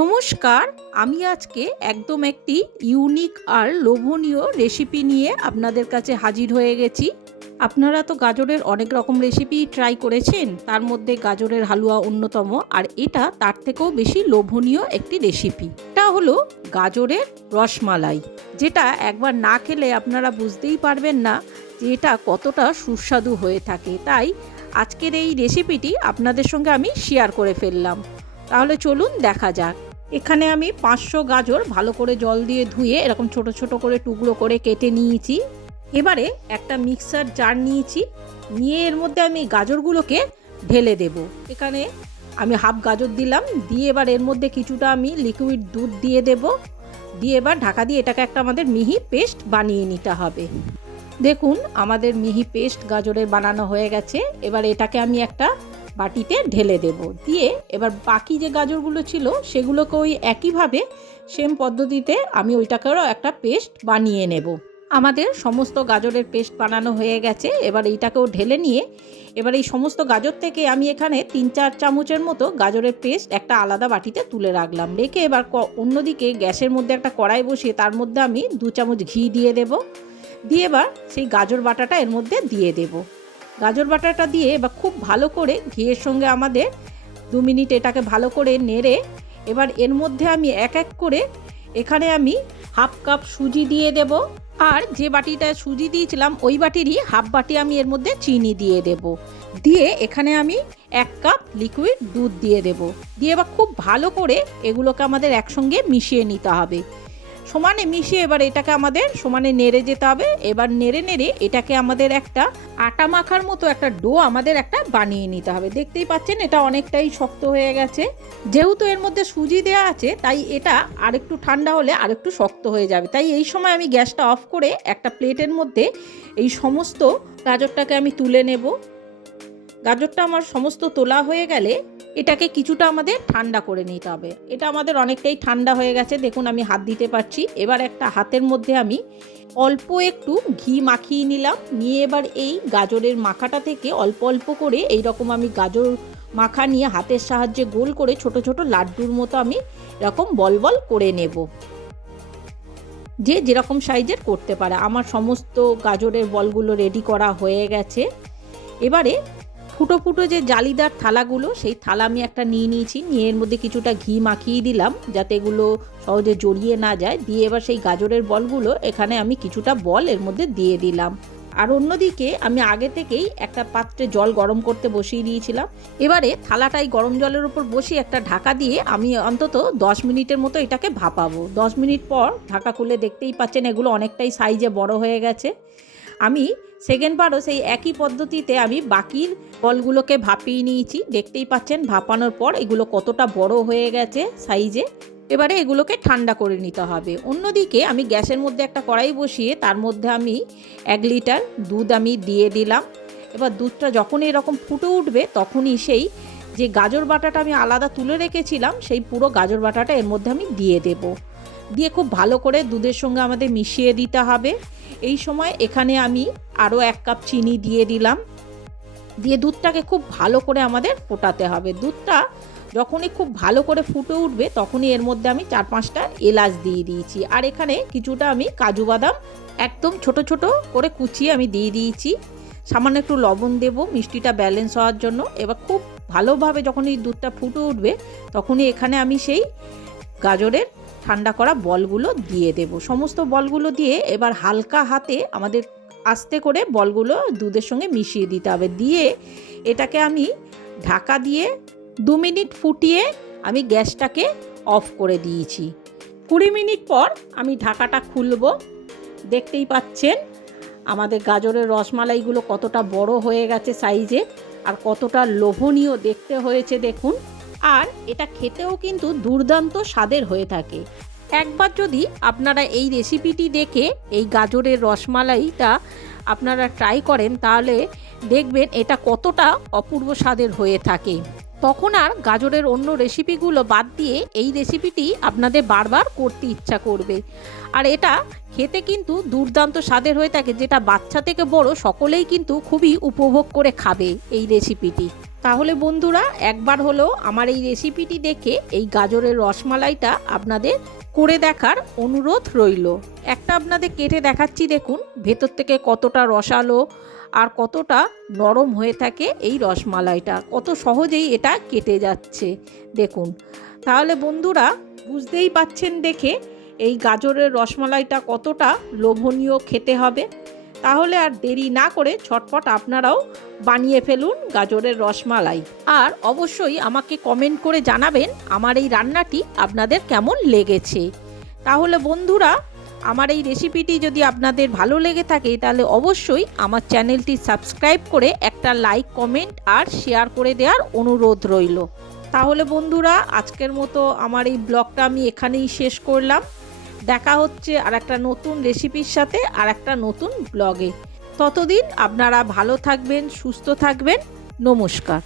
নমস্কার, আমি আজকে একদম একটি ইউনিক আর লোভনীয় রেসিপি নিয়ে আপনাদের কাছে হাজির হয়ে গেছি। আপনারা তো গাজরের অনেক রকম রেসিপি ট্রাই করেছেন, তার মধ্যে গাজরের হালুয়া অন্যতম, আর এটা তার থেকেও বেশি লোভনীয় একটি রেসিপি। এটা হলো গাজরের রসমালাই, যেটা একবার না খেলে আপনারা বুঝতেই পারবেন না যে এটা কতটা সুস্বাদু হয়ে থাকে। তাই আজকের এই রেসিপিটি আপনাদের সঙ্গে আমি শেয়ার করে ফেললাম। তাহলে চলুন দেখা যাক। এখানে আমি 500 গাজর ভালো করে জল দিয়ে ধুয়ে এরকম ছোট ছোট করে টুকরো করে কেটে নিয়েছি। এবারে একটা মিক্সার জার নিয়েছি, নিয়ে এর মধ্যে আমি গাজরগুলোকে ঢেলে দেব। এখানে আমি হাফ গাজর দিলাম, দিয়ে এবার এর মধ্যে কিছুটা আমি লিকুইড দুধ দিয়ে দেব। দিয়ে এবার ঢাকা দিয়ে এটাকে একটা আমাদের মিহি পেস্ট বানিয়ে নিতে হবে। দেখুন আমাদের মিহি পেস্ট গাজরের বানানো হয়ে গেছে। এবার এটাকে আমি একটা বাটিতে ঢেলে দেব। দিয়ে এবার বাকি যে গাজরগুলো ছিল সেগুলোকে ওই একইভাবে সেম পদ্ধতিতে আমি ওইটাকেও একটা পেস্ট বানিয়ে নেব। আমাদের সমস্ত গাজরের পেস্ট বানানো হয়ে গেছে। এবার এইটাকেও ঢেলে নিয়ে এবার এই সমস্ত গাজর থেকে আমি এখানে 3-4 চামচের মতো গাজরের পেস্ট একটা আলাদা বাটিতে তুলে রাখলাম। রেখে এবার অন্যদিকে গ্যাসের মধ্যে একটা কড়াই বসিয়ে তার মধ্যে আমি 2 চামচ ঘি দিয়ে দেব। দিয়ে এবার সেই গাজর বাটাটা এর মধ্যে দিয়ে দেব। গাজর বাটাটা দিয়ে এবার খুব ভালো করে ঘিয়ের সঙ্গে আমাদের 2 মিনিট এটাকে ভালো করে নেড়ে এবার এর মধ্যে আমি এক এক করে এখানে আমি হাফ কাপ সুজি দিয়ে দেব। আর যে বাটিটায় সুজি দিয়েছিলাম ওই বাটিরই হাফ বাটি আমি এর মধ্যে চিনি দিয়ে দেব। দিয়ে এখানে আমি 1 কাপ লিকুইড দুধ দিয়ে দেব। দিয়ে এবার খুব ভালো করে এগুলোকে আমাদের একসঙ্গে মিশিয়ে নিতে হবে। সমানে মিশিয়ে এবার এটাকে আমাদের সমানে নেড়ে যেতে হবে। এবার নেড়ে নেড়ে এটাকে আমাদের একটা আটা মাখার মতো একটা ডো আমাদের একটা বানিয়ে নিতে হবে। দেখতেই পাচ্ছেন এটা অনেকটাই শক্ত হয়ে গেছে। যেহেতু এর মধ্যে সুজি দেওয়া আছে তাই এটা আরেকটু ঠান্ডা হলে আরেকটু শক্ত হয়ে যাবে। তাই এই সময় আমি গ্যাসটা অফ করে একটা প্লেটের মধ্যে এই সমস্ত গাজরটাকে আমি তুলে নেব। গাজরটা আমার সমস্ত তোলা হয়ে গেলে এটাকে কিছুটা আমাদের ঠান্ডা করে নিতে হবে। এটা আমাদের অনেকটাই ঠান্ডা হয়ে গেছে, দেখুন আমি হাত দিতে পারছি। এবার একটা হাতের মধ্যে আমি অল্প একটু ঘি মাখিয়ে নিলাম। নিয়ে এবার এই গাজরের মাখাটা থেকে অল্প অল্প করে এই রকম আমি গাজর মাখা নিয়ে হাতের সাহায্যে গোল করে ছোট ছোট লাড্ডুর মতো আমি এরকম বল বল করে নেব। যে যেরকম সাইজের করতে পারে। আমার সমস্ত গাজরের বলগুলো রেডি করা হয়ে গেছে। এবারে ফুটো ফুটো যে জালিদার থালাগুলো সেই থালা আমি একটা নিয়ে নিয়েছি। নিয়ে এর মধ্যে কিছুটা ঘি মাখিয়ে দিলাম যাতে এগুলো সহজে জড়িয়ে না যায়। দিয়ে এবার সেই গাজরের বলগুলো এখানে আমি কিছুটা বল এর মধ্যে দিয়ে দিলাম। আর অন্যদিকে আমি আগে থেকেই একটা পাত্রে জল গরম করতে বসিয়ে দিয়েছিলাম। এবারে থালাটাই গরম জলের উপর বসিয়ে একটা ঢাকা দিয়ে আমি অন্তত 10 মিনিটের মতো এটাকে ভাপাবো। 10 মিনিট পর ঢাকা খুলে দেখতেই পাচ্ছেন এগুলো অনেকটাই সাইজে বড় হয়ে গেছে। আমি সেকেন্ড বারও সেই একই পদ্ধতিতে আমি বাকির বলগুলোকে ভাপিয়ে নিয়েছি। দেখতেই পাচ্ছেন ভাপানোর পর এগুলো কতটা বড় হয়ে গেছে সাইজে। এবারে এগুলোকে ঠান্ডা করে নিতে হবে। অন্যদিকে আমি গ্যাসের মধ্যে একটা কড়াই বসিয়ে তার মধ্যে আমি 1 লিটার দুধ আমি দিয়ে দিলাম। এবার দুধটা যখনই এরকম ফুটে উঠবে তখনই সেই যে গাজর বাটাটা আমি আলাদা তুলে রেখেছিলাম সেই পুরো গাজর বাটাটা এর মধ্যে আমি দিয়ে দেব। দিয়ে খুব ভালো করে দুধের সঙ্গে আমাদের মিশিয়ে দিতে হবে। এই সময় এখানে আমি আরও 1 কাপ চিনি দিয়ে দিলাম। দিয়ে দুধটাকে খুব ভালো করে আমাদের ফোটাতে হবে। দুধটা যখনই খুব ভালো করে ফুটে উঠবে তখনই এর মধ্যে আমি 4-5টা এলাচ দিয়ে দিয়েছি। আর এখানে কিছুটা আমি কাজু বাদাম একদম ছোট ছোট করে কুচিয়ে আমি দিয়ে দিয়েছি। সামান্য একটু লবণ দেব মিষ্টিটা ব্যালেন্স হওয়ার জন্য। এবার খুব ভালোভাবে যখন এই দুধটা ফুটে উঠবে তখনই এখানে আমি সেই গাজরের ঠান্ডা করা বলগুলো দিয়ে দেব। সমস্ত বলগুলো দিয়ে এবার হালকা হাতে আমাদের আস্তে করে বলগুলো দুধের সঙ্গে মিশিয়ে দিতে হবে। দিয়ে এটাকে আমি ঢাকা দিয়ে 2 মিনিট ফুটিয়ে আমি গ্যাসটাকে অফ করে দিয়েছি। 20 মিনিট পর আমি ঢাকাটা খুলব। দেখতেই পাচ্ছেন আমাদের গাজরের রসমালাইগুলো কতটা বড় হয়ে গেছে সাইজে আর কতটা লোভনীয় দেখতে হয়েছে দেখুন। আর এটা খেতেও কিন্তু দুর্দান্ত স্বাদের হয়ে থাকে। একবার যদি আপনারা এই রেসিপিটি দেখে এই গাজরের রসমালাইটা আপনারা ট্রাই করেন তাহলে দেখবেন এটা কতটা অপূর্ব স্বাদের হয়ে থাকে। তখন আর গাজরের অন্য রেসিপিগুলো বাদ দিয়ে এই রেসিপিটি আপনাদের বারবার করতে ইচ্ছা করবে। আর এটা খেতে কিন্তু দুর্দান্ত স্বাদের হয়ে থাকে, যেটা বাচ্চা থেকে বড় সকলেই কিন্তু খুবই উপভোগ করে খাবে এই রেসিপিটি। তাহলে বন্ধুরা একবার হলেও আমার এই রেসিপিটি দেখে এই গাজরের রসমালাইটা আপনাদের করে দেখার অনুরোধ রইল। একটা আপনাদের কেটে দেখাচ্ছি, দেখুন ভেতর থেকে কতটা রসালো আর কতটা নরম হয়ে থাকে এই রসমালাইটা, কত সহজেই এটা কেটে যাচ্ছে দেখুন। তাহলে বন্ধুরা বুঝতেই পাচ্ছেন দেখে এই গাজরের রসমালাইটা কতটা লোভনীয় খেতে হবে। তাহলে আর দেরি না করে ঝটপট আপনারাও বানিয়ে ফেলুন গাজরের রসমালাই। আর অবশ্যই আমাকে কমেন্ট করে জানাবেন আমার এই রান্নাটি আপনাদের কেমন লেগেছে। তাহলে বন্ধুরা আমার এই রেসিপিটি যদি আপনাদের ভালো লেগে থাকে তাহলে অবশ্যই আমার চ্যানেলটি সাবস্ক্রাইব করে একটা লাইক, কমেন্ট আর শেয়ার করে দেওয়ার অনুরোধ রইল। তাহলে বন্ধুরা আজকের মতো আমার এই ব্লগটা আমি এখানেই শেষ করলাম। দেখা হচ্ছে আর একটা নতুন রেসিপির সাথে আর একটা নতুন ব্লগে। ততদিন আপনারা ভালো থাকবেন, সুস্থ থাকবেন। নমস্কার।